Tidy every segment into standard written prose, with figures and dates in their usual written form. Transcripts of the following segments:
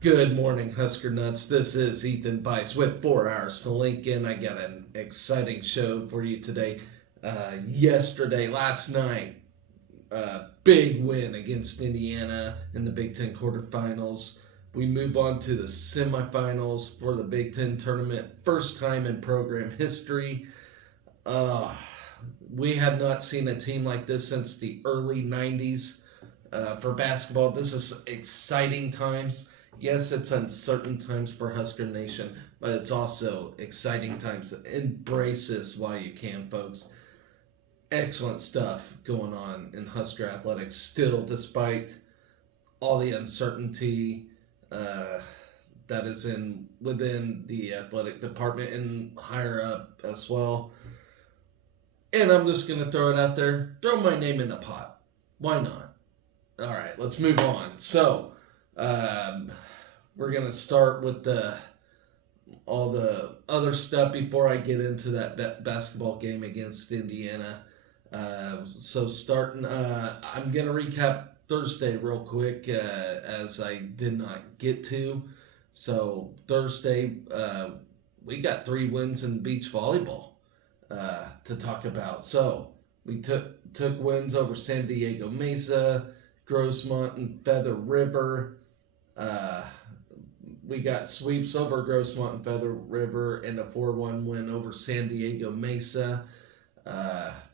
Good morning, Husker Nuts. This is Ethan Bice with 4 hours to Lincoln. I got an exciting show for you today. Last night, big win against Indiana in the Big Ten quarterfinals. We move on to the semifinals for the Big Ten tournament. First time in program history. Uh, we have not seen a team like this since the early 90s for basketball. This is exciting times. Yes, it's uncertain times for Husker Nation, but it's also exciting times. Embrace this while you can, folks. Excellent stuff going on in Husker athletics still, despite all the uncertainty uh, that is in within the athletic department and higher up as well. And I'm just gonna throw it out there, throw my name in the pot. Why not? All right, let's move on. So, um, we're gonna start with the all the other stuff before I get into that basketball game against Indiana. I'm gonna recap Thursday real quick as I did not get to. So Thursday, we got 3 wins in beach volleyball to talk about. So we took wins over San Diego Mesa, Grossmont, and Feather River. Uh, we got sweeps over Grossmont and Feather River and a 4-1 win over San Diego Mesa.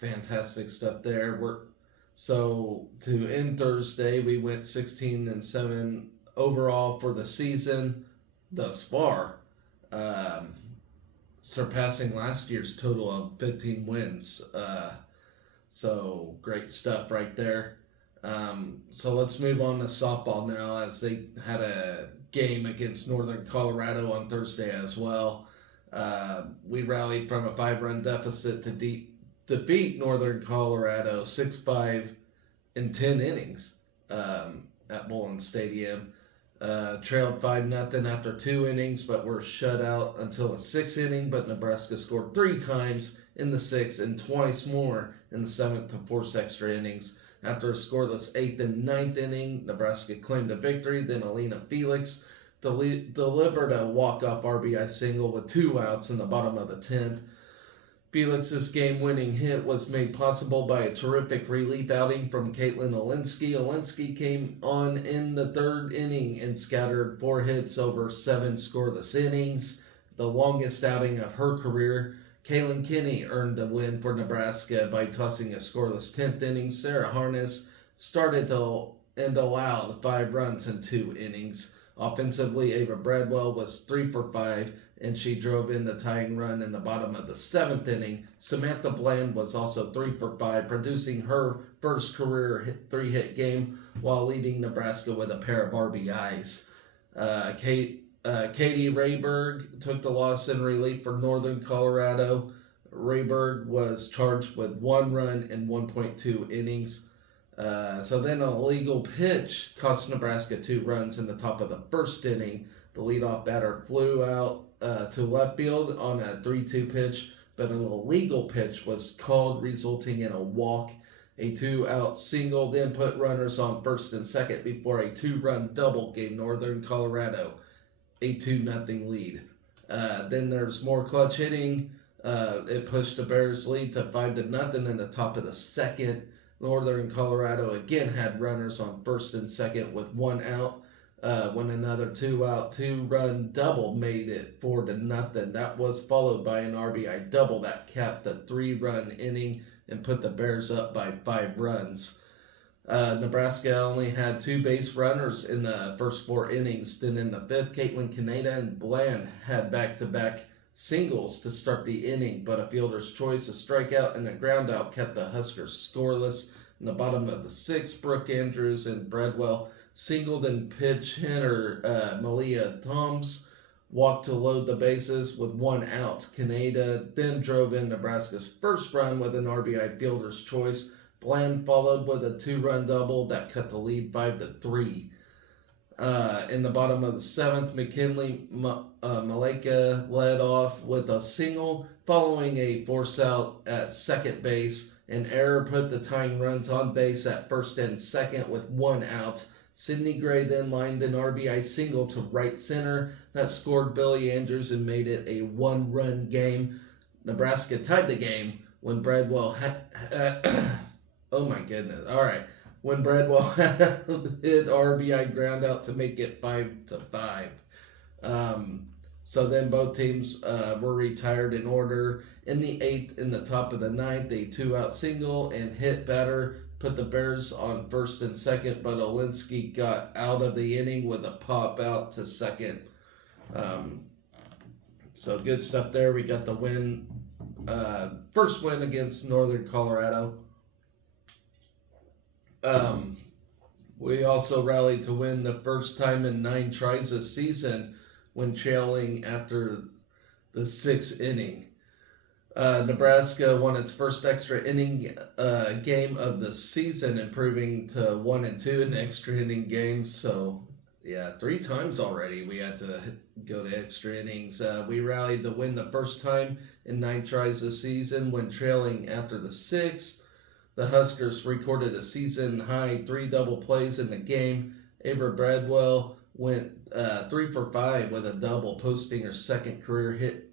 Fantastic stuff there. So to end Thursday, we went 16-7 overall for the season thus far, um, surpassing last year's total of 15 wins. So great stuff right there. So let's move on to softball now, as they had a game against Northern Colorado on Thursday as well. We rallied from a 5-run deficit to defeat Northern Colorado 6-5 in 10 innings at Bullen Stadium. Trailed 5-0 after 2 innings, but were shut out until the 6th inning. But Nebraska scored 3 times in the 6th and twice more in the 7th to 4th extra innings. After a scoreless 8th and 9th inning, Nebraska claimed the victory. Then Alina Felix delivered a walk-off RBI single with 2 outs in the bottom of the 10th. Felix's game-winning hit was made possible by a terrific relief outing from Caitlin Olinsky. Olinsky came on in the 3rd inning and scattered 4 hits over 7 scoreless innings, the longest outing of her career. Kaylin Kinney earned the win for Nebraska by tossing a scoreless 10th inning. Sarah Harness started and allowed 5 runs in 2 innings. Offensively, Ava Bradwell was 3 for 5, and she drove in the tying run in the bottom of the 7th inning. Samantha Bland was also 3 for 5, producing her first career 3-hit game while leading Nebraska with a pair of RBIs. Katie Rayberg took the loss in relief for Northern Colorado. Rayberg was charged with 1 run in 1.2 innings. So then a legal pitch cost Nebraska 2 runs in the top of the 1st inning. The leadoff batter flew out to left field on a 3-2 pitch, but an illegal pitch was called, resulting in a walk. A 2-out single then put runners on 1st and 2nd before a 2-run double gave Northern Colorado a 2-0 lead. Then there's more clutch hitting. It pushed the Bears' lead to 5-0 in the top of the 2nd. Northern Colorado again had runners on 1st and 2nd with 1 out. When another 2-out, 2-run double made it 4-0. That was followed by an RBI double that capped the 3-run inning and put the Bears up by 5 runs. Nebraska only had 2 base runners in the first 4 innings. Then in the 5th, Caitlin Kaneda and Bland had back-to-back singles to start the inning, but a fielder's choice, a strikeout, and a groundout kept the Huskers scoreless. In the bottom of the 6th, Brooke Andrews and Bradwell singled, and pitch hitter Malia Toms walked to load the bases with 1 out. Canada then drove in Nebraska's first run with an RBI fielder's choice. Bland followed with a 2-run double that cut the lead 5-3. In the bottom of the 7th, McKinley Maleka led off with a single following a force out at second base. An error put the tying runs on base at 1st and 2nd with 1 out. Sidney Gray then lined an RBI single to right center that scored Billy Andrews and made it a one-run game. Nebraska tied the game when Bradwell oh my goodness. All right. When Bradwell hit RBI ground out to make it 5-5. So then both teams were retired in order. In the eighth, in the top of the ninth, a 2-out single and hit batter put the Bears on first and second, but Olinsky got out of the inning with a pop out to second. So good stuff there. We got the win, first win against Northern Colorado. We also rallied to win the first time in 9 tries this season when trailing after the 6th inning. Nebraska won its first extra inning game of the season, improving to 1-2 in extra inning games. So, yeah, 3 times already we had to go to extra innings. We rallied to win the first time in 9 tries this season when trailing after the 6th. The Huskers recorded a season-high 3 double plays in the game. Ava Bradwell went 3 for 5 with a double, posting her second career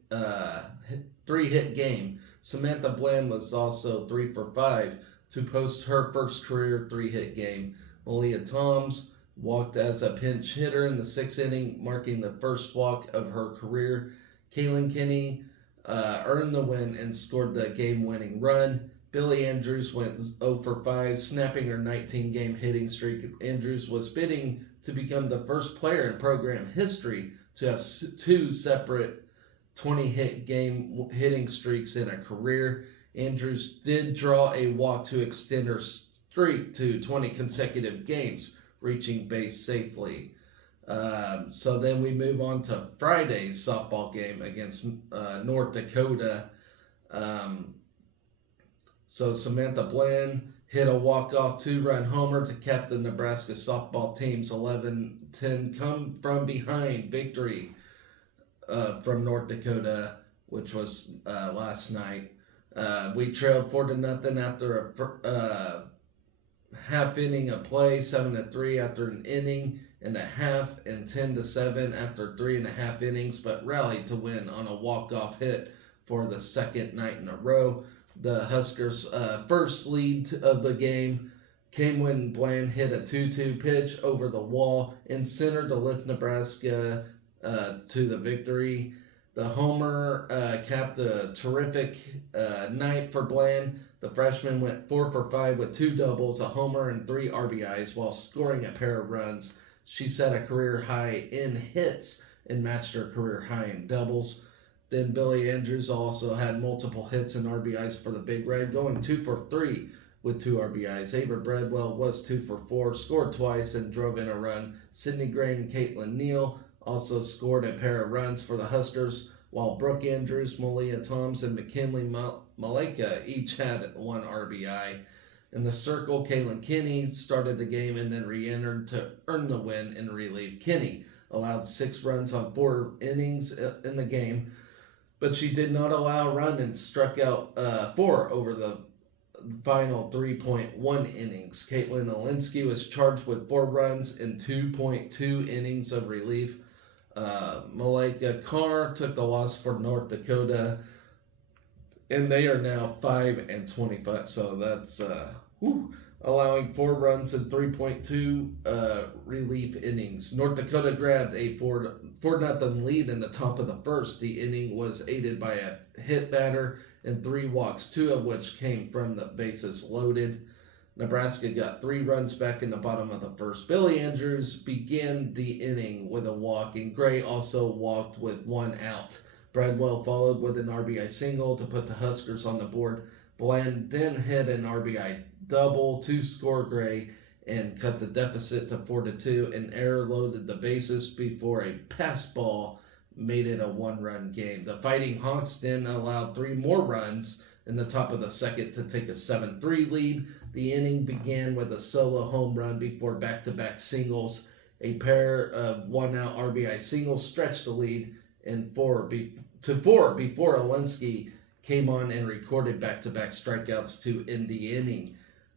3-hit game. Samantha Bland was also 3 for 5 to post her first career 3-hit game. Malia Toms walked as a pinch hitter in the 6th inning, marking the first walk of her career. Kaylin Kinney earned the win and scored the game-winning run. Billy Andrews went 0 for 5, snapping her 19-game hitting streak. Andrews was bidding to become the first player in program history to have 2 separate 20-hit game hitting streaks in a career. Andrews did draw a walk to extend her streak to 20 consecutive games, reaching base safely. So then we move on to Friday's softball game against North Dakota. So Samantha Bland hit a walk-off 2-run homer to cap the Nebraska softball team's 11-10 come-from-behind victory from North Dakota, which was last night. We trailed 4-0 after a half inning of play, 7-3 after an inning and a half, and 10-7 after 3.5 innings, but rallied to win on a walk-off hit for the second night in a row. The Huskers' first lead of the game came when Bland hit a 2-2 pitch over the wall in center to lift Nebraska to the victory. The homer capped a terrific night for Bland. The freshman went 4 for 5 with 2 doubles, a homer, and 3 RBIs while scoring a pair of runs. She set a career high in hits and matched her career high in doubles. Then Billy Andrews also had multiple hits and RBIs for the Big Red, going 2 for 3 with 2 RBIs. Ava Bradwell was 2 for 4, scored twice, and drove in a run. Sydney Gray and Caitlin Neal also scored a pair of runs for the Huskers, while Brooke Andrews, Malia Toms, and McKinley Maleka each had 1 RBI. In the circle, Kaylin Kinney started the game and then re-entered to earn the win in relief. Kinney allowed 6 runs on 4 innings in the game, but she did not allow a run and struck out 4 over the final 3.1 innings. Caitlin Olinsky was charged with 4 runs in 2.2 innings of relief. Malika Carr took the loss for North Dakota, and they are now 5-25. So that's allowing 4 runs in 3.2 relief innings. North Dakota grabbed a 4-0 lead in the top of the first. The inning was aided by a hit batter and 3 walks, 2 of which came from the bases loaded. Nebraska got 3 runs back in the bottom of the first. Billy Andrews began the inning with a walk, and Gray also walked with 1 out. Bradwell followed with an RBI single to put the Huskers on the board. Bland then hit an RBI double to score Gray and cut the deficit to 4-2. An error loaded the bases before a pass ball made it a 1-run game. The Fighting Hawks then allowed 3 more runs in the top of the second to take a 7-3 lead. The inning began with a solo home run before back-to-back singles. A pair of 1-out RBI singles stretched the lead in 4 before Olinsky came on and recorded back-to-back strikeouts to end the inning.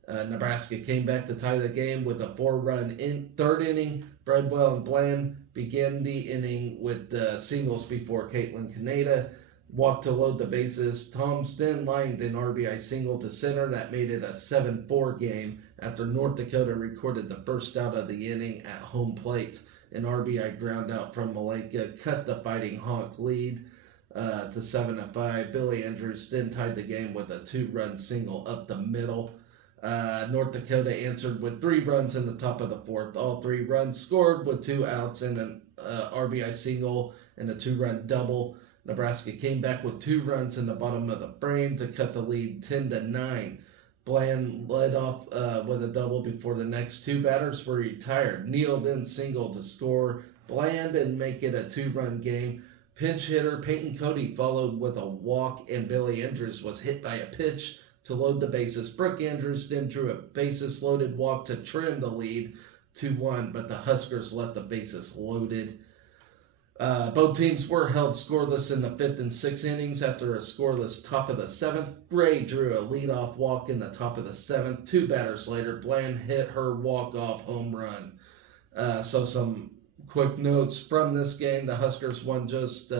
Nebraska came back to tie the game with a 4-run third inning. Bridwell and Bland began the inning with the singles before Caitlin Kaneda walked to load the bases. Tom Sten lined an RBI single to center that made it a 7-4 game after North Dakota recorded the first out of the inning at home plate. An RBI ground out from Maleka cut the Fighting Hawk lead to 7-5. Billy Andrews then tied the game with a 2-run single up the middle. North Dakota answered with 3 runs in the top of the fourth. All 3 runs scored with 2 outs and an RBI single and a 2-run double. Nebraska came back with 2 runs in the bottom of the frame to cut the lead 10-9. Bland led off with a double before the next 2 batters were retired. Neal then singled to score Bland and make it a 2-run game. Pinch hitter Peyton Cody followed with a walk, and Billy Andrews was hit by a pitch to load the bases. Brooke Andrews then drew a bases-loaded walk to trim the lead 2-1, but the Huskers left the bases loaded. Both teams were held scoreless in the 5th and 6th innings after a scoreless top of the 7th. Gray drew a leadoff walk in the top of the 7th. 2 batters later, Bland hit her walk-off home run. So some quick notes from this game. The Huskers won just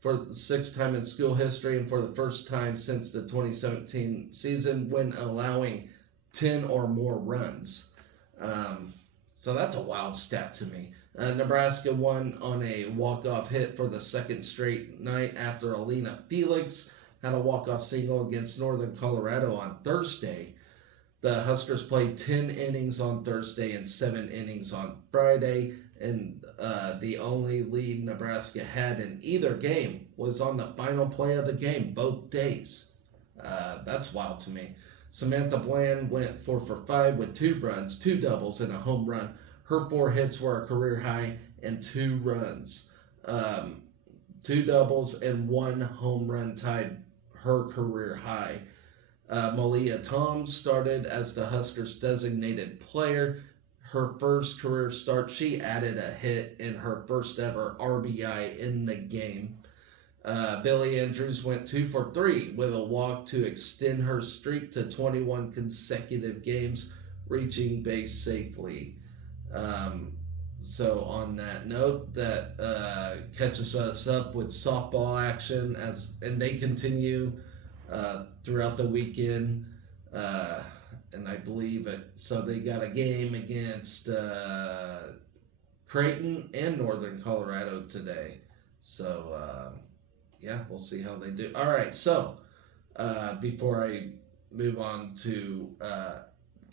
for the 6th time in school history and for the first time since the 2017 season when allowing 10 or more runs. So that's a wild stat to me. Nebraska won on a walk-off hit for the 2nd straight night after Alina Felix had a walk-off single against Northern Colorado on Thursday. The Huskers played 10 innings on Thursday and 7 innings on Friday, and the only lead Nebraska had in either game was on the final play of the game both days. That's wild to me. Samantha Bland went 4 for 5 with 2 runs, 2 doubles, and a home run. Her 4 hits were a career high and 2 runs. 2 doubles and 1 home run tied her career high. Malia Toms started as the Huskers' designated player. Her first career start, she added a hit in her first ever RBI in the game. Billy Andrews went 2 for 3 with a walk to extend her streak to 21 consecutive games, reaching base safely. So on that note, that catches us up with softball action and they continue throughout the weekend. And I believe so they got a game against Creighton and Northern Colorado today. So yeah, we'll see how they do. All right, so before I move on to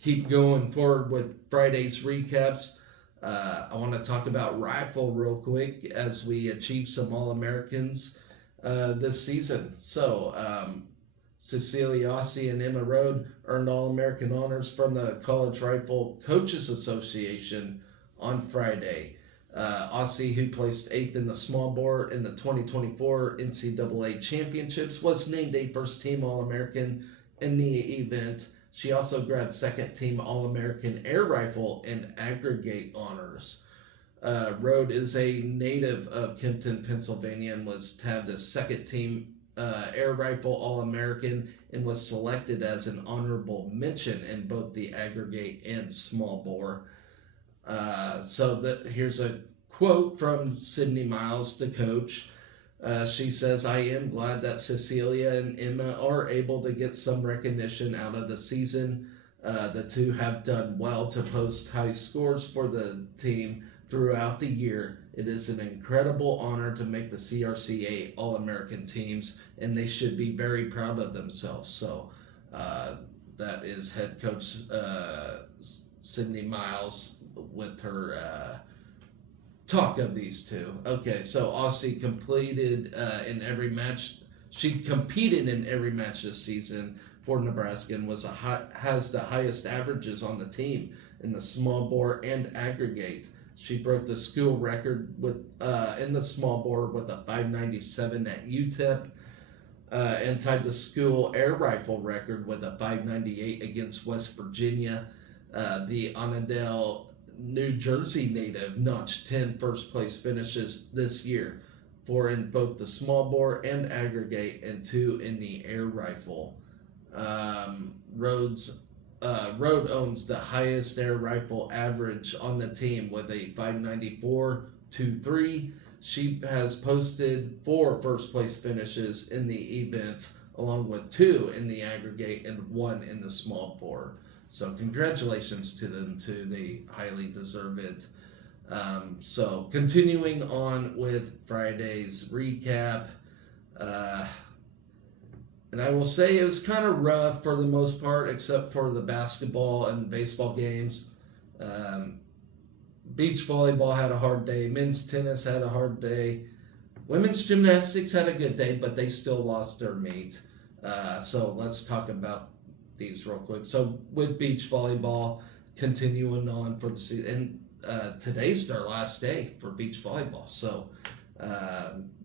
keep going forward with Friday's recaps, I want to talk about rifle real quick as we achieve some All-Americans this season. So Cecilia Ossie and Emma Rode earned All-American honors from the College Rifle Coaches Association on Friday. Ossie, who placed 8th in the small bore in the 2024 NCAA Championships, was named a first-team All-American in the event. She also grabbed 2nd team All-American air rifle and aggregate honors. Rode is a native of Kempton, Pennsylvania, and was tabbed as 2nd team air rifle All-American and was selected as an honorable mention in both the aggregate and small bore. Here's a quote from Sydney Miles, the coach. She says, "I am glad that Cecilia and Emma are able to get some recognition out of the season. The 2 have done well to post high scores for the team throughout the year. It is an incredible honor to make the CRCA All-American teams, and they should be very proud of themselves." So that is head coach Sydney Miles with her talk of these 2. Okay, so Ossie competed in every match. She competed in every match this season for Nebraska and has the highest averages on the team in the small bore and aggregate. She broke the school record with in the small bore with a 597 at UTEP and tied the school air rifle record with a 598 against West Virginia. The Annandale, New Jersey native notched 10 first-place finishes this year, 4 in both the small bore and aggregate and 2 in the air rifle. Rhodes Road owns the highest air rifle average on the team with a 594.23. She has posted 4 first place finishes in the event, along with 2 in the aggregate and 1 in the small bore. So congratulations to them too. They highly deserve it. So continuing on with Friday's recap. And I will say it was kind of rough for the most part, except for the basketball and baseball games. Beach volleyball had a hard day. Men's tennis had a hard day. Women's gymnastics had a good day, but they still lost their meet. So let's talk about these real quick. So with beach volleyball, continuing on for the season, and today's their last day for beach volleyball. So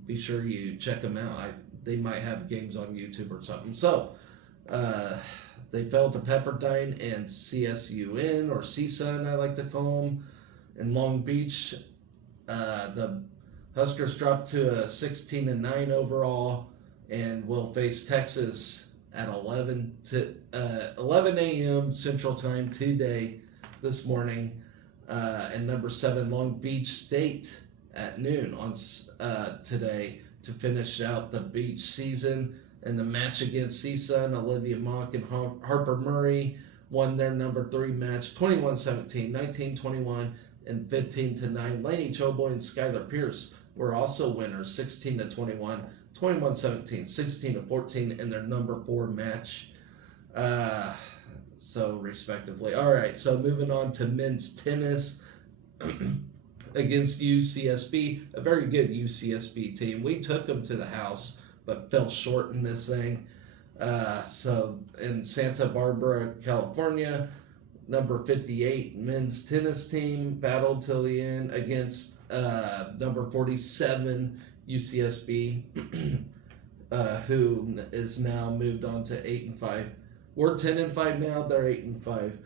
be sure you check them out. They might have games on YouTube or something. So they fell to Pepperdine and CSUN, or CSUN I like to call them, in Long Beach. The Huskers dropped to a 16-9 overall and will face Texas at 11 a.m. Central Time today, this morning. And number 7, Long Beach State at noon on today to finish out the beach season. In the match against CSUN, Olivia Mock and Harper Murray won their number 3 match 21-17, 19-21, and 15-9. Lainey Choboy and Skylar Pierce were also winners, 16-21, 21-17, 16-14 in their number 4 match. So respectively. All right, so moving on to men's tennis against UCSB, a very good UCSB team. We took them to the house, but fell short in this thing. So in Santa Barbara, California, number 58 men's tennis team battled till the end against number 47 UCSB, who is now moved on to 8-5. We're 10-5 now. They're 8-5.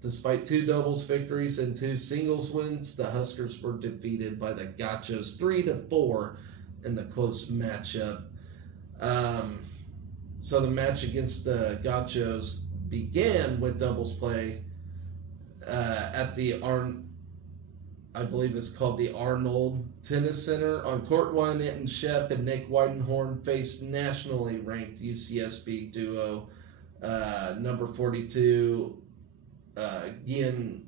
Despite 2 doubles victories and 2 singles wins, the Huskers were defeated by the Gauchos 3-4 in the close matchup. So the match against the Gauchos began with doubles play at the I believe it's called the Arnold Tennis Center. On court 1, Enton Shep and Nick Weidenhorn faced nationally ranked UCSB duo number 42 Gian,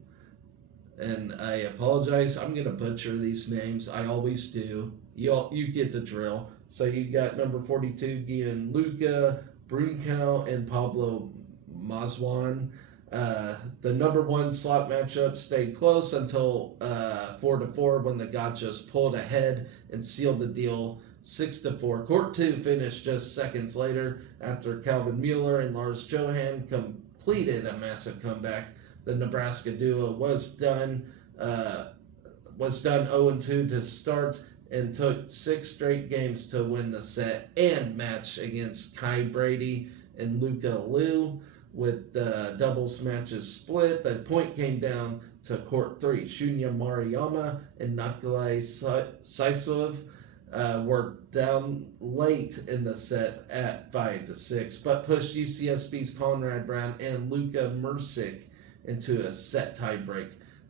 and I apologize, I'm going to butcher these names. I always do. You get the drill. So you got number 42 Gianluca Brunkow and Pablo Mazwan. The number 1 slot matchup stayed close until 4-4 when the Gauchos pulled ahead and sealed the deal 6-4. Court 2 finished just seconds later after Calvin Mueller and Lars Johan completed a massive comeback. The Nebraska duo was done 0-2 to start and took 6 straight games to win the set and match against Kai Brady and Luca Liu. With the doubles matches split, the point came down to court 3. Shunya Mariyama and Nikolai Saisov were down late in the set at 5-6, but pushed UCSB's Conrad Brown and Luka Mersick into a set tiebreak.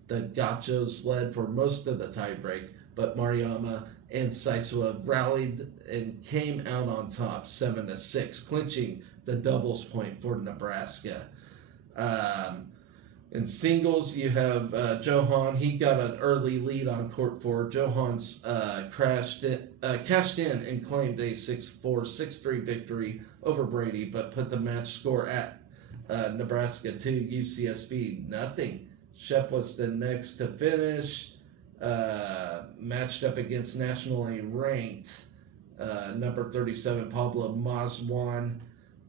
The Gauchos led for most of the tiebreak, but Mariyama and Saisov rallied and came out on top 7-6, clinching the doubles point for Nebraska. In singles, you have Johan. He got an early lead on court 4. Johan's cashed in and claimed a 6-4, 6-3 victory over Brady, but put the match score at Nebraska 2, UCSB nothing. Shep was the next to finish, matched up against nationally ranked number 37 Pablo Mazwan.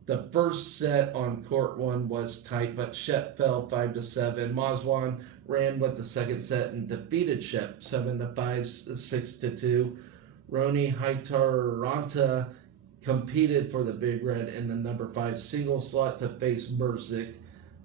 The first set on court 1 was tight, but Shep fell 5-7. Mazwan ran with the second set and defeated Shep 7-5, 6-2. Roni Haitaranta competed for the Big Red in the number 5 single slot to face Mersick.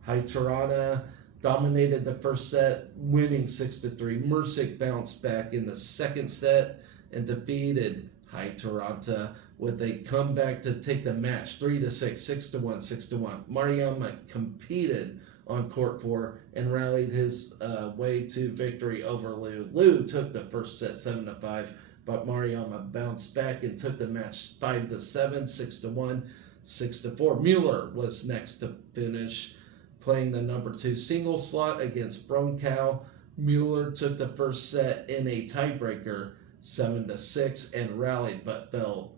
Haitaranta dominated the first set, winning 6-3. Mersick bounced back in the second set and defeated Haitaranta with a comeback to take the match 3-6, 6-1, 6-1. Mariyama competed on court 4 and rallied his way to victory over Liu. Liu took the first set 7-5, but Mariyama bounced back and took the match 5-7, 6-1, 6-4. Mueller was next to finish, playing the number 2 singles slot against Bronkow. Mueller took the first set in a tiebreaker 7-6 and rallied, but fell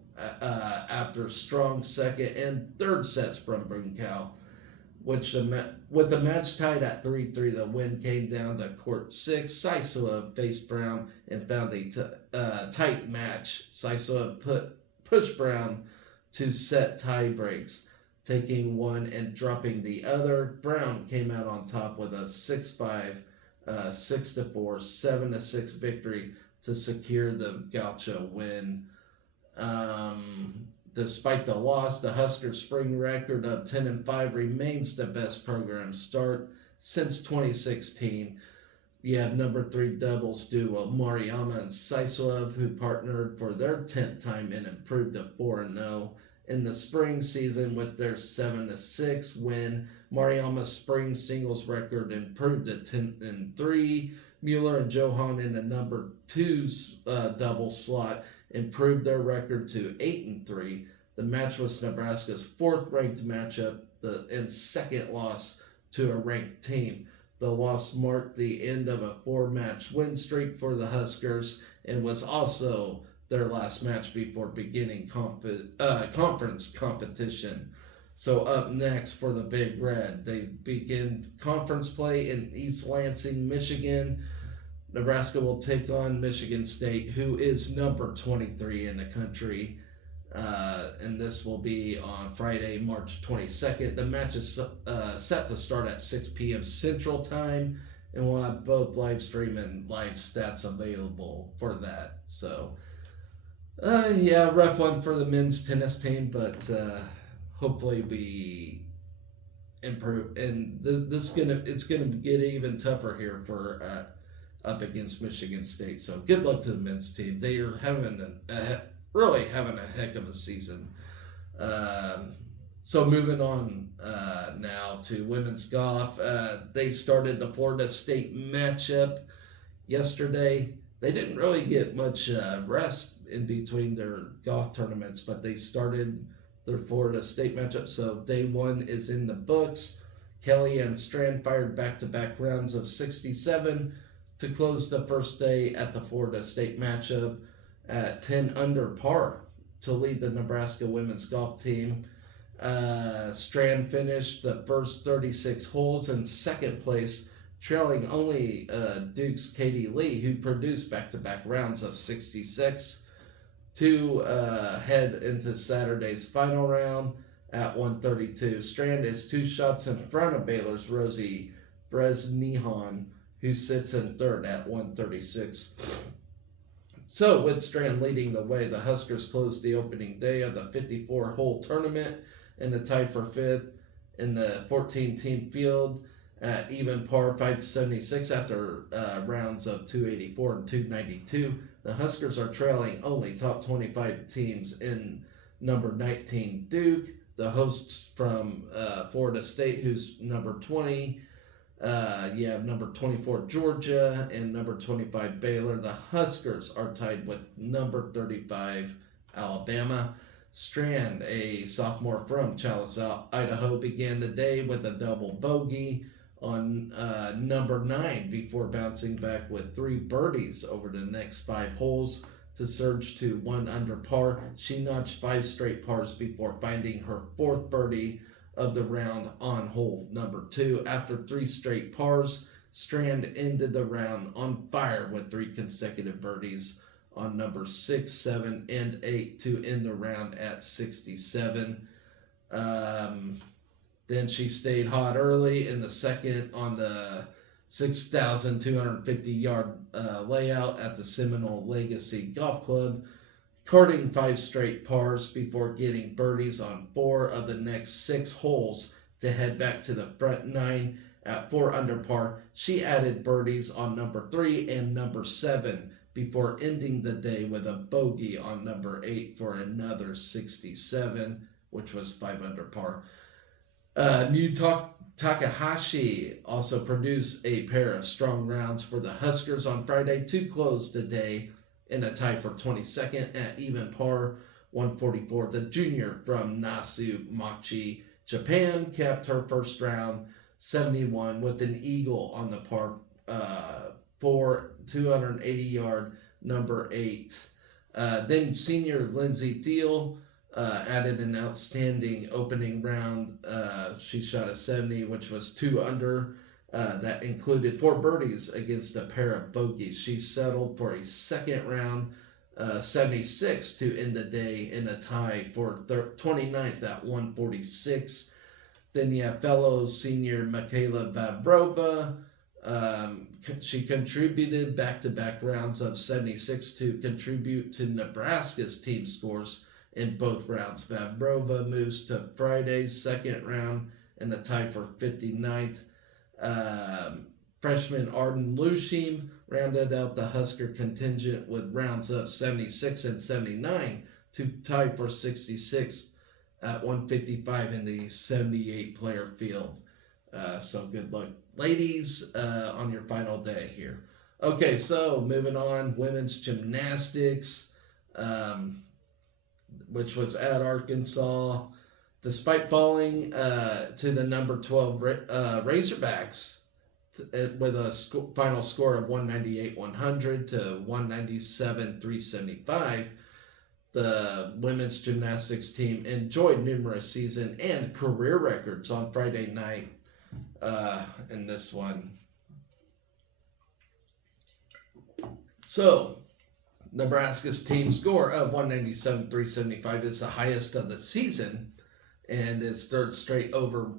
after strong second and third sets from Bronkow. With the match tied at 3-3, the win came down to court 6. Saisoa faced Brown and found a tight match. Saisoa pushed Brown to set tie breaks, taking one and dropping the other. Brown came out on top with a 6-5, 6-4, 7-6 victory to secure the Gaucho win. Despite the loss, the Huskers' spring record of 10-5 remains the best program start since 2016. You have number 3 doubles duo Mariyama and Saisoev, who partnered for their 10th time and improved to 4-0 in the spring season with their 7-6 win. Mariyama's spring singles record improved to 10-3. Mueller and Johan in the number 2's double slot improved their record to 8-3. The match was Nebraska's 4th ranked matchup and second loss to a ranked team. The loss marked the end of a 4-match win streak for the Huskers and was also their last match before beginning conference competition. So up next for the Big Red, they begin conference play in East Lansing, Michigan. Nebraska will take on Michigan State, who is number 23 in the country. And this will be on Friday, March 22nd. The match is set to start at 6 p.m. Central Time, and we'll have both live stream and live stats available for that. So, rough one for the men's tennis team, but hopefully we improve. And it's gonna get even tougher here for up against Michigan State. So good luck to the men's team. They are really having a heck of a season. So moving on now to women's golf. They started the Florida State matchup yesterday. They didn't really get much rest in between their golf tournaments, but they started their Florida State matchup. So day 1 is in the books. Kelly and Strand fired back-to-back rounds of 67 to close the first day at the Florida State matchup at 10 under par to lead the Nebraska women's golf team. Strand finished the first 36 holes in second place, trailing only Duke's Katie Lee, who produced back-to-back rounds of 66 to head into Saturday's final round at 132. Strand is 2 shots in front of Baylor's Rosie Bresnihan, who sits in third at 136. So, with Strand leading the way, the Huskers closed the opening day of the 54-hole tournament in a tie for 5th in the 14-team field at even par 576 after rounds of 284 and 292. The Huskers are trailing only top 25 teams in number 19 Duke, the hosts from Florida State, who's number 20. You have number 24 Georgia and number 25 Baylor. The Huskers are tied with number 35 Alabama. Strand, a sophomore from Challis, Idaho, began the day with a double bogey on number 9 before bouncing back with 3 birdies over the next 5 holes to surge to 1 under par. She notched 5 straight pars before finding her 4th birdie of the round on hole number 2. After 3 straight pars, Strand ended the round on fire with 3 consecutive birdies on number 6, 7, and 8 to end the round at 67. Then she stayed hot early in the second on the 6,250-yard layout at the Seminole Legacy Golf Club, carding 5 straight pars before getting birdies on 4 of the next 6 holes to head back to the front 9 at 4 under par. She added birdies on number 3 and number 7 before ending the day with a bogey on number 8 for another 67, which was 5 under par. New Takahashi also produced a pair of strong rounds for the Huskers on Friday to close the day in a tie for 22nd at even par, 144. The junior from Nasu Machi, Japan, capped her first round 71 with an eagle on the par 4 280-yard number 8. Then senior Lindsay Deal added an outstanding opening round. She shot a 70, which was 2 under. That included 4 birdies against a pair of bogeys. She settled for a second round 76 to end the day in a tie for 29th at 146. Then you have fellow senior Michaela Vavrova. She contributed back-to-back rounds of 76 to contribute to Nebraska's team scores in both rounds. Vavrova moves to Friday's second round in a tie for 59th. Freshman Arden Lushim rounded out the Husker contingent with rounds of 76 and 79 to tie for 66 at 155 in the 78-player field. So good luck, ladies, on your final day here. Okay, so moving on, women's gymnastics, which was at Arkansas. Despite falling to the number 12 Razorbacks with a final score of 198-100 to 197-375, the women's gymnastics team enjoyed numerous season and career records on Friday night in this one. So, Nebraska's team score of 197-375 is the highest of the season and is third straight over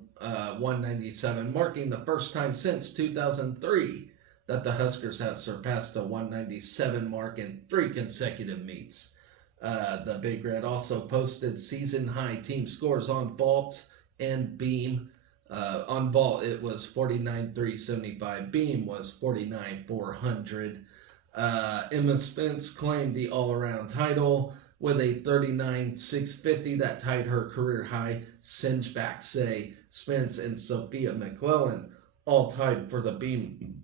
197, marking the first time since 2003 that the Huskers have surpassed the 197 mark in 3 consecutive meets. The Big Red also posted season-high team scores on vault and beam. On vault, it was 49-375. Beam was 49-400. Emma Spence claimed the all-around title with a 39-650 that tied her career high. Singe Baxay, Spence, and Sophia McClellan all tied for the beam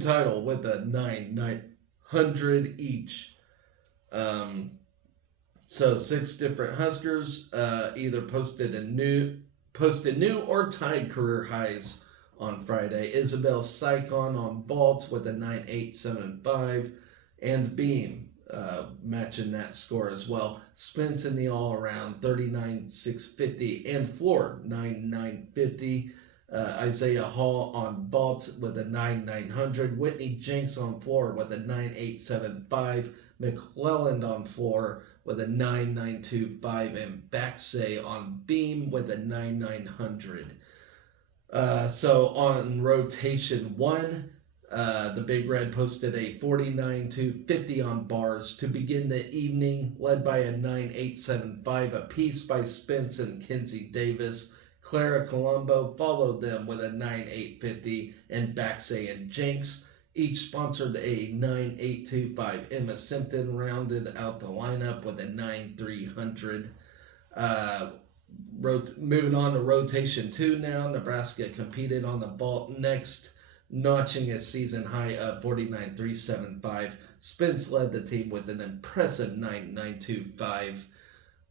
title with a 900 each. So 6 different Huskers either posted new or tied career highs on Friday. Isabel Saikon on vault with a 9.875 and beam matching that score as well. Spence in the all-around 39.650 and floor 9.950. Isaiah Hall on vault with a 9.900. Whitney Jenks on floor with a 9.875. McClelland on floor with a 9.925 and Baxay on beam with a 9.900. So on rotation 1, the Big Red posted a 49-50 on bars to begin the evening, led by a 9.875 apiece by Spence and Kinsey Davis. Clara Colombo followed them with a 9.850 and Baxay and Jenks. Each sponsored a 9.825. Emma Simpton rounded out the lineup with a 9.300. Moving on to rotation 2 now. Nebraska competed on the vault next, notching a season high of 49.375. Spence led the team with an impressive 9.925.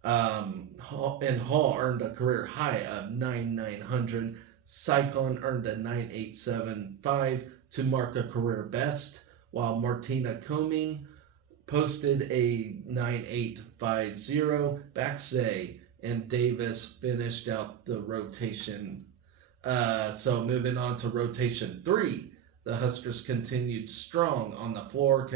And Hall earned a career high of 9.900. Saikon earned a 9.875 to mark a career best, while Martina Coming posted a 9.850. Baxay and Davis finished out the rotation. So moving on to rotation 3, the Huskers continued strong on the floor,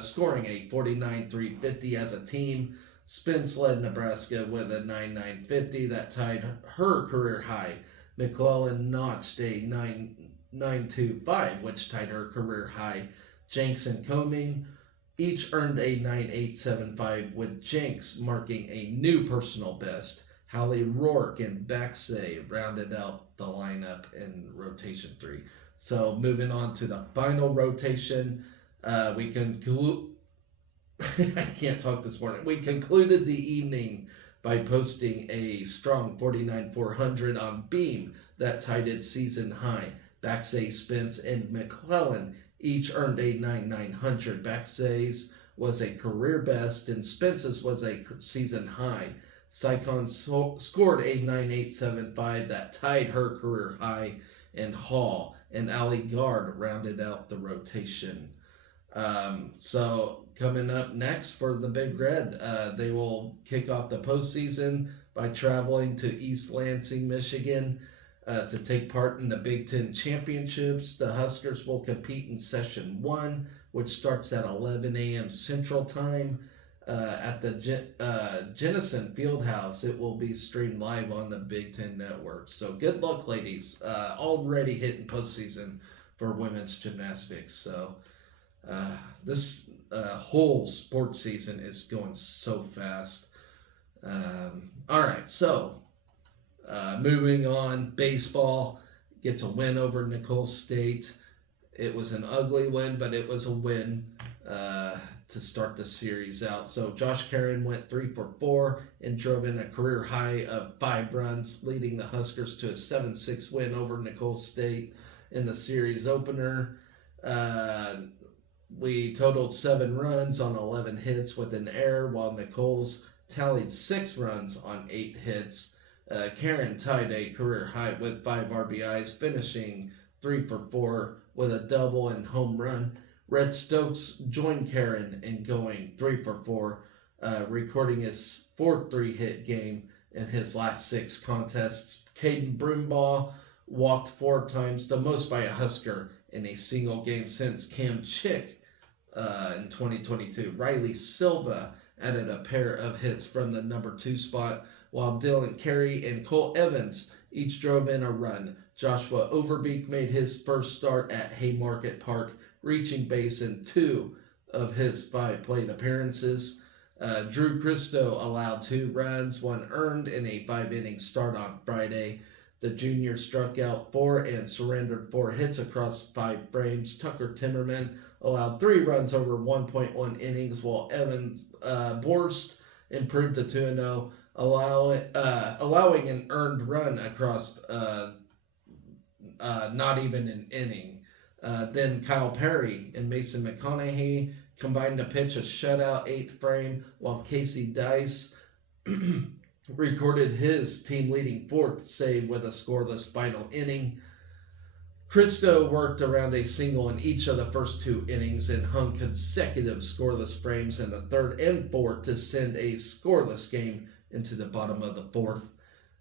scoring a 49.350 as a team. Spence led Nebraska with a 9.950 that tied her career high. McClellan notched a 9.925, which tied her career high. Jenks and Coming each earned a 9.875, with Jenks marking a new personal best. Hallie Rourke and Baxay rounded out the lineup in rotation 3. So moving on to the final rotation, We conclude. I can't talk this morning. We concluded the evening by posting a strong 49,400 on Beam that tied its season high. Baxay, Spence, and McClellan each earned a 9,900. Baxay's was a career best, and Spence's was a season high. Sycon scored a 9,875 that tied her career high, and Hall and Ali Guard rounded out the rotation. So coming up next for the Big Red, they will kick off the postseason by traveling to East Lansing, Michigan, to take part in the Big Ten Championships. The Huskers will compete in Session 1, which starts at 11 a.m. Central Time at the Jennison Fieldhouse. It will be streamed live on the Big Ten Network. So good luck, ladies. Already hitting postseason for women's gymnastics. So this whole sports season is going so fast. All right, so moving on, baseball gets a win over Nicole State. It was an ugly win, but it was a win to start the series out. So Josh Karen went 3 for 4 and drove in a career high of 5 runs, leading the Huskers to a 7-6 win over Nicole State in the series opener. We totaled 7 runs on 11 hits with an error, while Nicole's tallied 6 runs on 8 hits. Karen tied a career high with 5 RBIs, finishing 3 for 4 with a double and home run. Red Stokes joined Karen in going 3 for 4, recording his 4th 3-hit game in his last 6 contests. Caden Broombaugh walked 4 times, the most by a Husker in a single game since Cam Chick in 2022. Riley Silva added a pair of hits from the number 2 spot, while Dylan Carey and Cole Evans each drove in a run. Joshua Overbeek made his first start at Haymarket Park, reaching base in 2 of his 5 plate appearances. Drew Christo allowed 2 runs, 1 earned in a 5-inning start on Friday. The junior struck out 4 and surrendered 4 hits across 5 frames. Tucker Timmerman allowed 3 runs over 1.1 innings, while Evans Borst improved to 2-0, allowing an earned run across not even an inning. Then Kyle Perry and Mason McConaughey combined to pitch a shutout 8th frame, while Casey Dice recorded his team-leading 4th save with a scoreless final inning. Christo worked around a single in each of the first 2 innings and hung consecutive scoreless frames in the 3rd and 4th to send a scoreless game into the bottom of the 4th.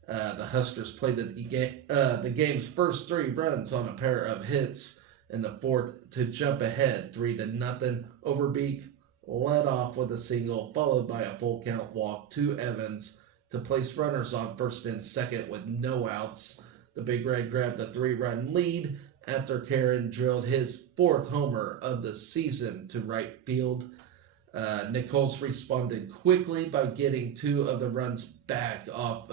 The Huskers played the game's first 3 runs on a pair of hits in the 4th to jump ahead 3-0. Overbeek led off with a single, followed by a full count walk to Evans to place runners on first and second with no outs. The Big Red grabbed a 3-run lead after Karen drilled his 4th homer of the season to right field. Nichols responded quickly by getting 2 of the runs back off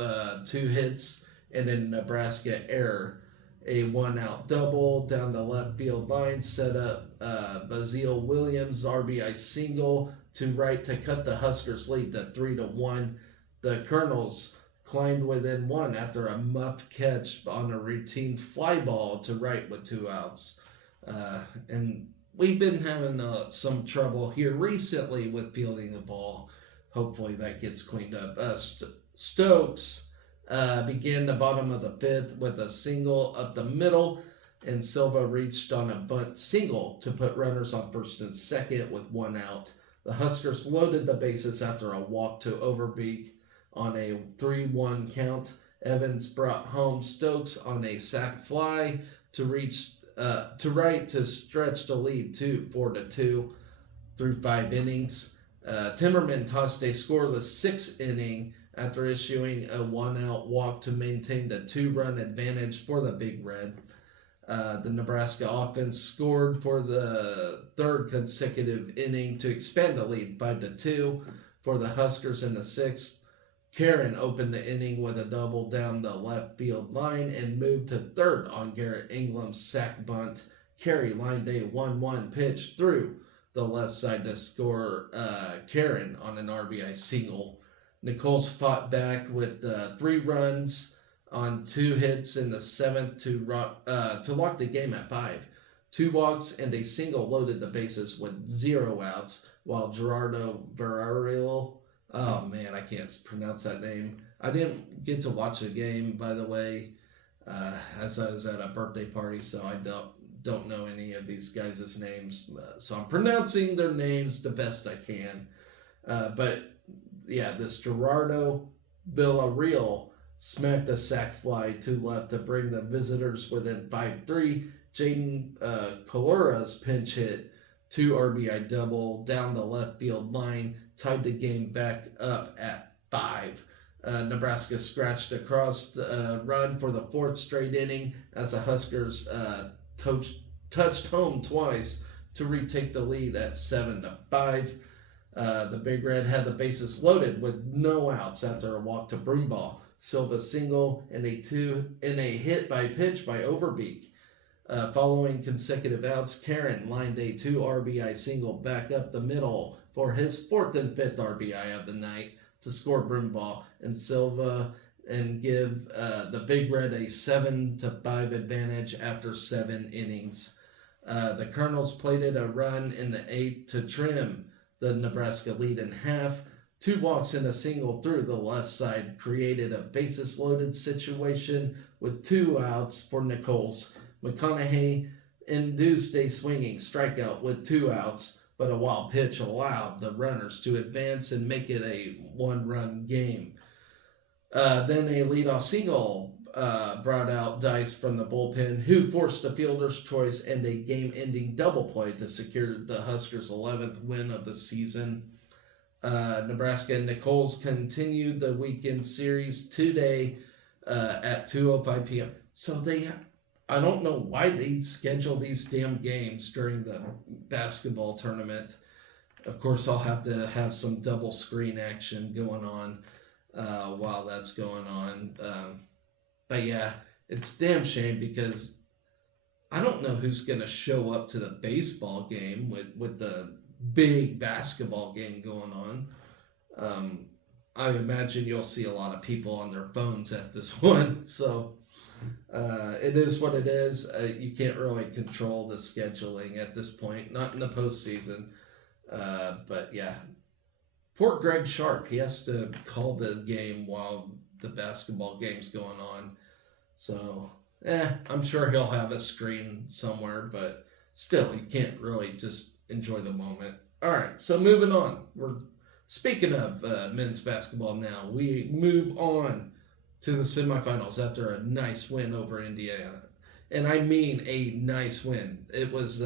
2 hits and a Nebraska error. A 1-out double down the left field line set up Bazile Williams' RBI single to right to cut the Huskers' lead to 3-1. The Colonels climbed within 1 after a muffed catch on a routine fly ball to right with 2 outs. And we've been having some trouble here recently with fielding the ball. Hopefully that gets cleaned up. Stokes began the bottom of the 5th with a single up the middle, and Silva reached on a bunt single to put runners on first and second with 1 out. The Huskers loaded the bases after a walk to Overbeek on a 3-1 count. Evans brought home Stokes on a sac fly to reach to right to stretch the lead to 4-2 through 5 innings. Timmerman tossed a scoreless 6th inning after issuing a 1-out walk to maintain the 2-run advantage for the Big Red. The Nebraska offense scored for the 3rd consecutive inning to expand the lead 5-2 for the Huskers in the 6th. Karen opened the inning with a double down the left field line and moved to 3rd on Garrett Ingram's sac bunt. Carey lined a 1-1 pitch through the left side to score Karen on an RBI single. Nichols fought back with 3 runs on 2 hits in the seventh to lock the game at 5. 2 walks and a single loaded the bases with 0 outs, while Gerardo Varela, oh man, I can't pronounce that name. I didn't get to watch the game, by the way, as I was at a birthday party, so I don't know any of these guys' names. So I'm pronouncing their names the best I can. But yeah, this Gerardo Villarreal smacked a sac fly to left to bring the visitors within 5-3. Jaden Kalura's pinch hit 2 RBI double down the left field line tied the game back up at 5. Nebraska scratched across the run for the 4th straight inning as the Huskers touched home twice to retake the lead at 7-5. The Big Red had the bases loaded with no outs after a walk to Broomball. Silva single and a hit by pitch by Overbeek. Following consecutive outs, Karen lined a 2 RBI single back up the middle for his 4th and 5th RBI of the night to score Broomball and Silva and give the Big Red a 7-5 advantage after 7 innings. The Colonels plated a run in the 8th to trim the Nebraska lead in half. 2 walks and a single through the left side created a bases-loaded situation with 2 outs for Nichols. McConaughey induced a swinging strikeout with 2 outs, but a wild pitch allowed the runners to advance and make it a 1-run game. Then a leadoff single brought out Dice from the bullpen, who forced a fielder's choice and a game-ending double play to secure the Huskers' 11th win of the season. Nebraska and Nichols continued the weekend series today at 2:05 p.m. So I don't know why they schedule these damn games during the basketball tournament. Of course, I'll have to have some double screen action going on while that's going on. But yeah, it's a damn shame because I don't know who's going to show up to the baseball game with the big basketball game going on. I imagine you'll see a lot of people on their phones at this one. So it is what it is. You can't really control the scheduling at this point, not in the postseason. But yeah, poor Greg Sharp. He has to call the game while the basketball game's going on. So, I'm sure he'll have a screen somewhere, but still, you can't really just enjoy the moment. All right, so moving on. Speaking of men's basketball now, we move on to the semifinals after a nice win over Indiana. And I mean a nice win. It was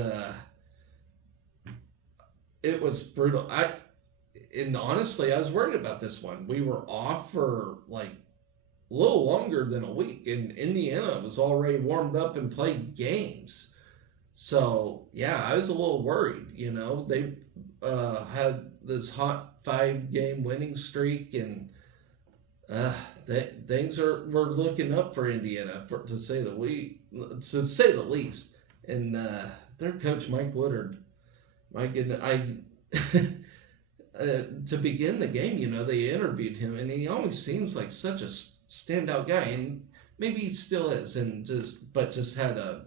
brutal. Honestly, I was worried about this one. We were off for like a little longer than a week, and Indiana was already warmed up and played games. So, yeah, I was a little worried. They had this hot 5-game winning streak, and things were looking up for Indiana, to say the least. And their coach, Mike Woodard, my goodness, to begin the game, they interviewed him, and he always seems like such a standout guy, and maybe he still is, but just had a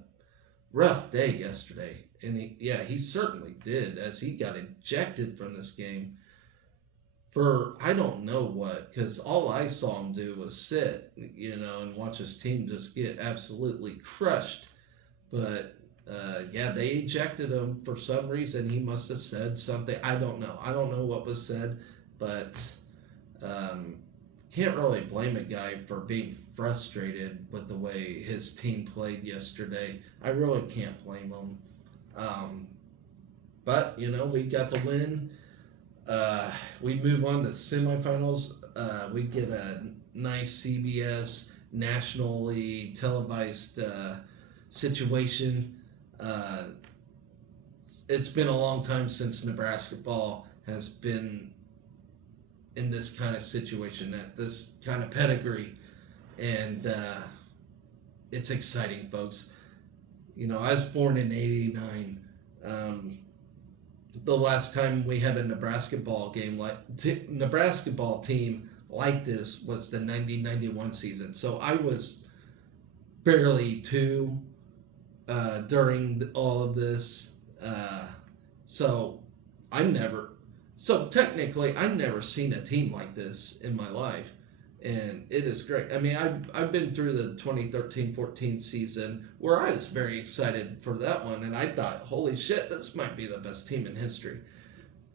rough day yesterday. And he certainly did, as he got ejected from this game for I don't know what, because all I saw him do was sit, and watch his team just get absolutely crushed. But they ejected him for some reason. He must have said something. I don't know what was said, but can't really blame a guy for being frustrated with the way his team played yesterday. I really can't blame him. But we got the win. We move on to semifinals. We get a nice CBS nationally televised situation. It's been a long time since Nebraska ball has been in this kind of situation, at this kind of pedigree, and it's exciting, folks. I was born in '89. the last time we had a Nebraska ball game Nebraska ball team like this was the 1991 season. So I was barely two during all of this. So I never, so technically, I've never seen a team like this in my life. And it is great. I mean, I've been through the 2013-14 season where I was very excited for that one. And I thought, holy shit, this might be the best team in history.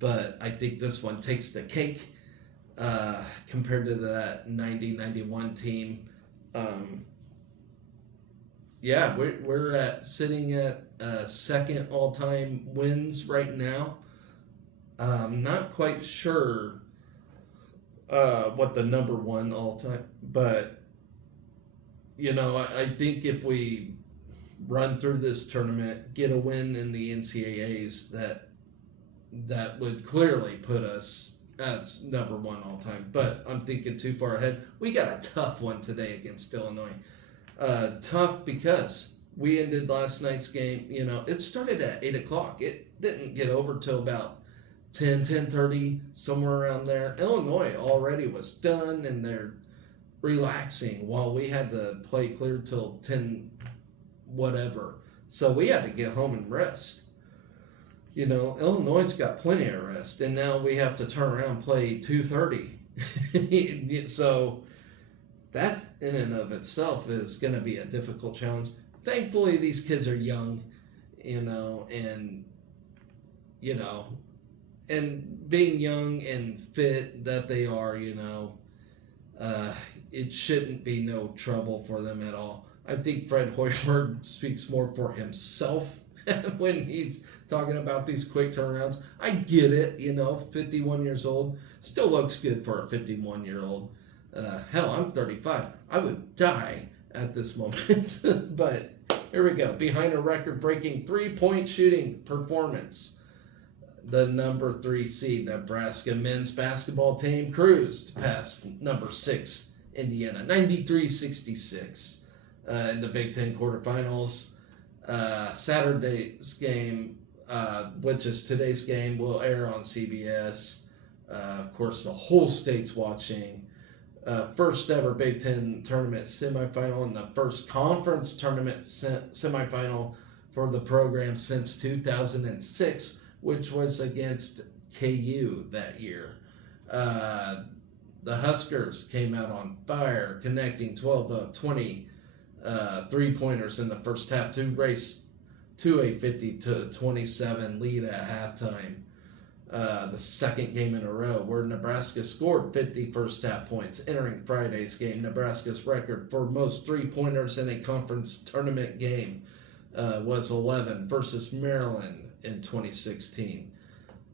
But I think this one takes the cake compared to that 90-91 team. Yeah, we're sitting at second all-time wins right now. Not quite sure what the number one all-time, but I think if we run through this tournament, get a win in the NCAAs, that would clearly put us as number one all-time. But I'm thinking too far ahead. We got a tough one today against Illinois. Tough because we ended last night's game. It started at 8 o'clock. It didn't get over till about 10:30, somewhere around there. Illinois already was done and they're relaxing while we had to play clear till 10 whatever. So we had to get home and rest. Illinois' got plenty of rest, and now we have to turn around and play 2:30. So that in and of itself is going to be a difficult challenge. Thankfully, these kids are young, and and being young and fit that they are, it shouldn't be no trouble for them at all. I think Fred Hoiberg speaks more for himself when he's talking about these quick turnarounds. I get it, 51 years old, still looks good for a 51-year-old. Hell, I'm 35. I would die at this moment. But here we go. Behind a record-breaking three-point shooting performance, the number 3 seed Nebraska men's basketball team cruised past number 6 Indiana, 93-66 in the Big Ten quarterfinals. Saturday's game, which is today's game, will air on CBS. Of course, the whole state's watching. First ever Big Ten tournament semifinal and the first conference tournament semifinal for the program since 2006, which was against KU that year. The Huskers came out on fire, connecting 12 of 20 three-pointers in the first half to race to a 50-27 lead at halftime. The second game in a row where Nebraska scored 50 first half points. Entering Friday's game, Nebraska's record for most three-pointers in a conference tournament game was 11 versus Maryland in 2016.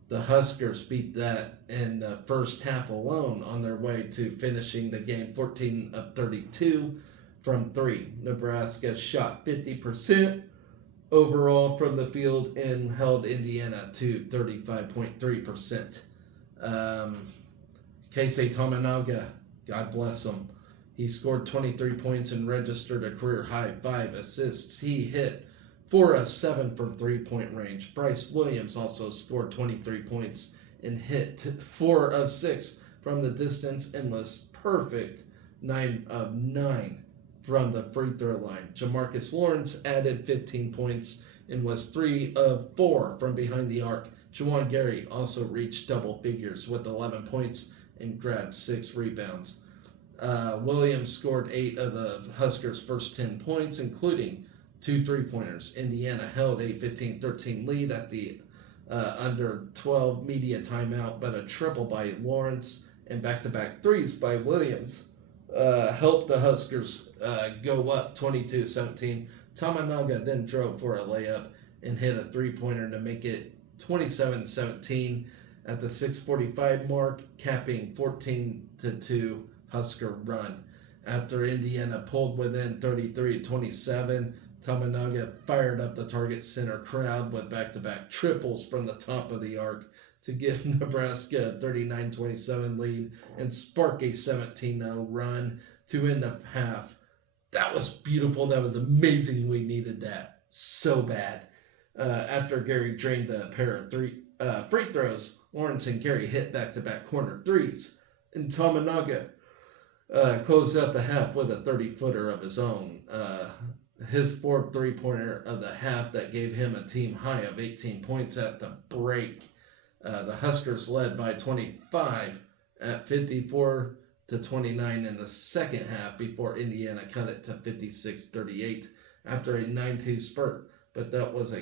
The Huskers beat that in the first half alone on their way to finishing the game 14 of 32 from three. Nebraska shot 50% overall from the field and held Indiana to 35.3%. Keisei Tominaga, God bless him, he scored 23 points and registered a career high 5 assists. He hit 4 of 7 from three-point range. Bryce Williams also scored 23 points and hit 4 of 6 from the distance and was perfect 9 of 9 from the free throw line. Jamarcus Lawrence added 15 points and was 3 of 4 from behind the arc. Juwan Gary also reached double figures with 11 points and grabbed 6 rebounds. Williams scored 8 of the Huskers' first 10 points, including 2 three-pointers. Indiana held a 15-13 lead at the under 12 media timeout, but a triple by Lawrence and back-to-back threes by Williams helped the Huskers go up 22-17. Tominaga then drove for a layup and hit a three-pointer to make it 27-17 at the 6:45 mark, capping 14-2 Husker run. After Indiana pulled within 33-27, Tominaga fired up the Target Center crowd with back-to-back triples from the top of the arc to give Nebraska a 39-27 lead and spark a 17-0 run to end the half. That was beautiful. That was amazing. We needed that so bad. After Gary drained a pair of free throws. Lawrence and Gary hit back-to-back corner threes. And Tominaga closed out the half with a 30-footer of his own. His fourth three-pointer of the half that gave him a team high of 18 points at the break. The Huskers led by 25 at 54-29 in the second half before Indiana cut it to 56-38 after a 9-2 spurt. But that was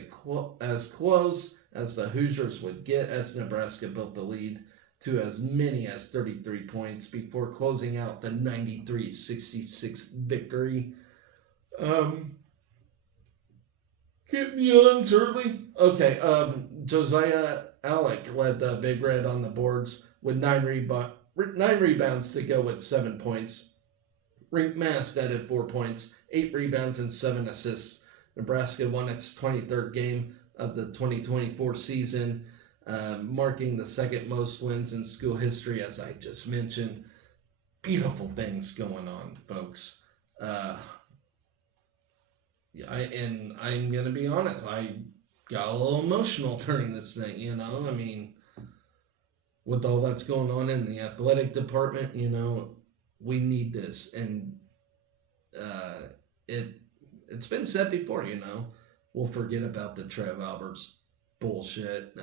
as close as the Hoosiers would get as Nebraska built the lead to as many as 33 points before closing out the 93-66 victory. Get me on early. Okay, Josiah Alec led the Big Red on the boards with 9 rebounds to go with 7 points. Rink Mast added 4 points, 8 rebounds, and 7 assists. Nebraska won its 23rd game of the 2024 season, marking the second most wins in school history, as I just mentioned. Beautiful things going on, folks. I'm going to be honest, I got a little emotional during this thing, you know? I mean, with all that's going on in the athletic department, you know, we need this. And it's been said before, you know, we'll forget about the Trev Alberts bullshit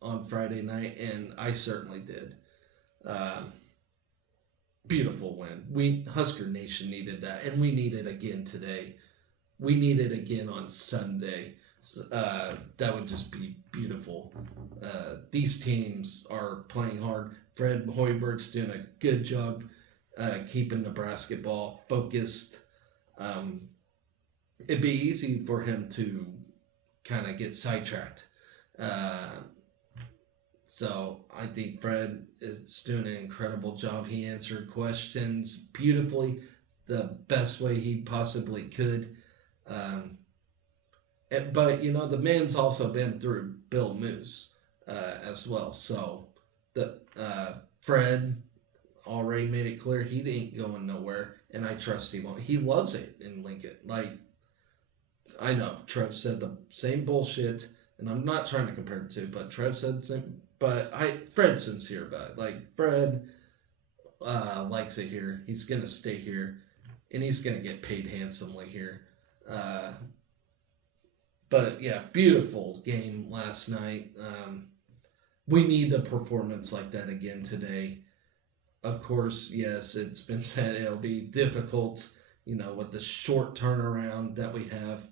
on Friday night, and I certainly did. Beautiful win. Husker Nation needed that, and we need it again today. We need it again on Sunday. That would just be beautiful. These teams are playing hard. Fred Hoiberg's doing a good job keeping the basketball focused. It'd be easy for him to kind of get sidetracked. So I think Fred is doing an incredible job. He answered questions beautifully, the best way he possibly could. But, you know, the men's also been through Bill Moose as well. So Fred already made it clear he ain't going nowhere, and I trust he won't. He loves it in Lincoln. Like, I know Trev said the same bullshit, and I'm not trying to compare the two, but Trev said the same. But Fred's sincere about it. Like, Fred likes it here. He's going to stay here, and he's going to get paid handsomely here. But yeah, beautiful game last night. We need a performance like that again today. Of course, yes, it's been said it'll be difficult, you know, with the short turnaround that we have.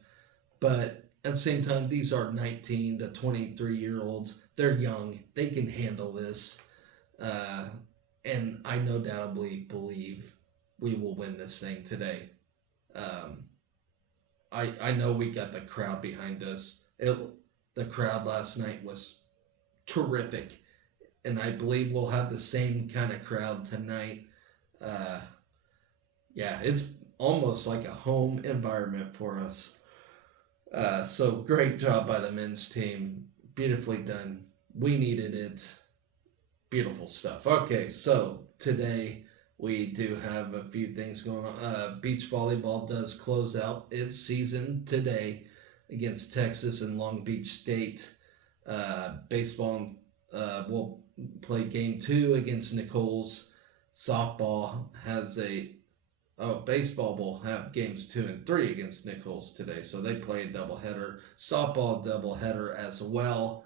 But at the same time, these are 19 to 23-year-olds. They're young. They can handle this. And I no doubtably believe we will win this thing today. I know we got the crowd behind us. The crowd last night was terrific. And I believe we'll have the same kind of crowd tonight. Yeah, it's almost like a home environment for us. So great job by the men's team. Beautifully done. We needed it. Beautiful stuff. Okay, so today we do have a few things going on. Beach volleyball does close out its season today against Texas and Long Beach State. Baseball will play game 2 against Nichols. Baseball will have games 2 and 3 against Nichols today, so they play a doubleheader. Softball doubleheader as well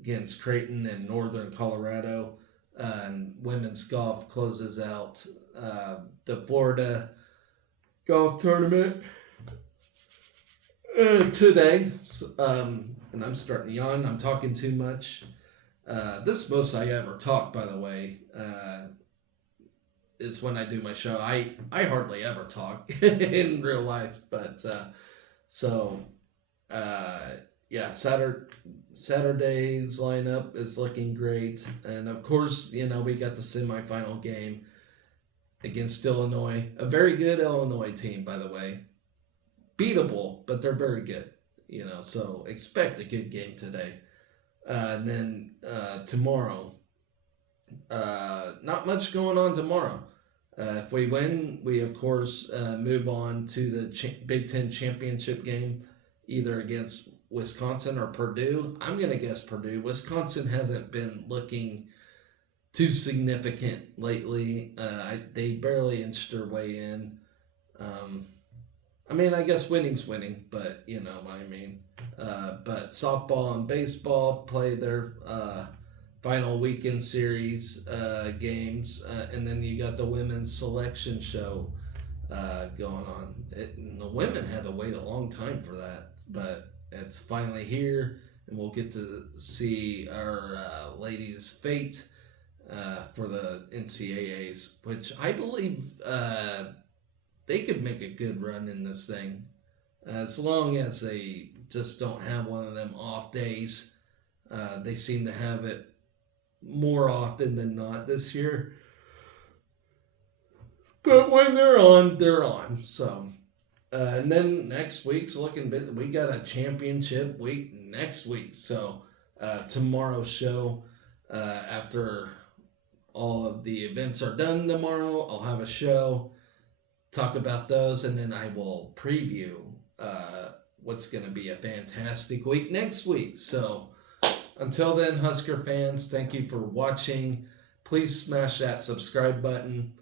against Creighton and Northern Colorado. And women's golf closes out the Florida golf tournament today. And I'm starting to yawn. I'm talking too much. This is most I ever talk, by the way. Is when I do my show. I hardly ever talk in real life, but yeah, Saturday's lineup is looking great, and of course, you know, we got the semifinal game against Illinois, a very good Illinois team, by the way, beatable, but they're very good, you know. So expect a good game today, and then tomorrow. Not much going on tomorrow. If we win, we of course move on to the Big Ten championship game, either against Wisconsin or Purdue. I'm going to guess Purdue. Wisconsin hasn't been looking too significant lately. They barely inched their way in. Um, I mean, I guess winning's winning, but you know what I mean. But softball and baseball play their final weekend series games, and then you got the women's selection show going on. The women had to wait a long time for that, but it's finally here, and we'll get to see our ladies' fate for the NCAAs, which I believe they could make a good run in this thing. As long as they just don't have one of them off days. They seem to have it more often than not this year. But when they're on, they're on. So, and then next week's looking bit. We got a championship week next week. So, tomorrow's show, after all of the events are done tomorrow, I'll have a show, talk about those, and then I will preview what's going to be a fantastic week next week. So, until then, Husker fans, thank you for watching. Please smash that subscribe button.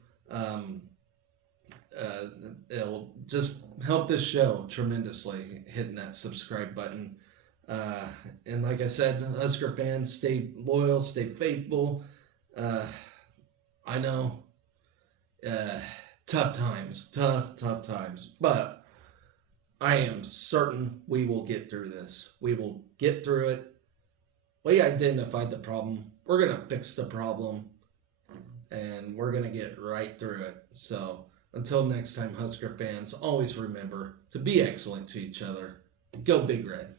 It'll just help this show tremendously, hitting that subscribe button. And like I said, Husker fans, stay loyal, stay faithful. I know, tough times, tough times, but I am certain we will get through this. We will get through it. We identified the problem. We're going to fix the problem, and we're going to get right through it. So until next time, Husker fans, always remember to be excellent to each other. Go Big Red.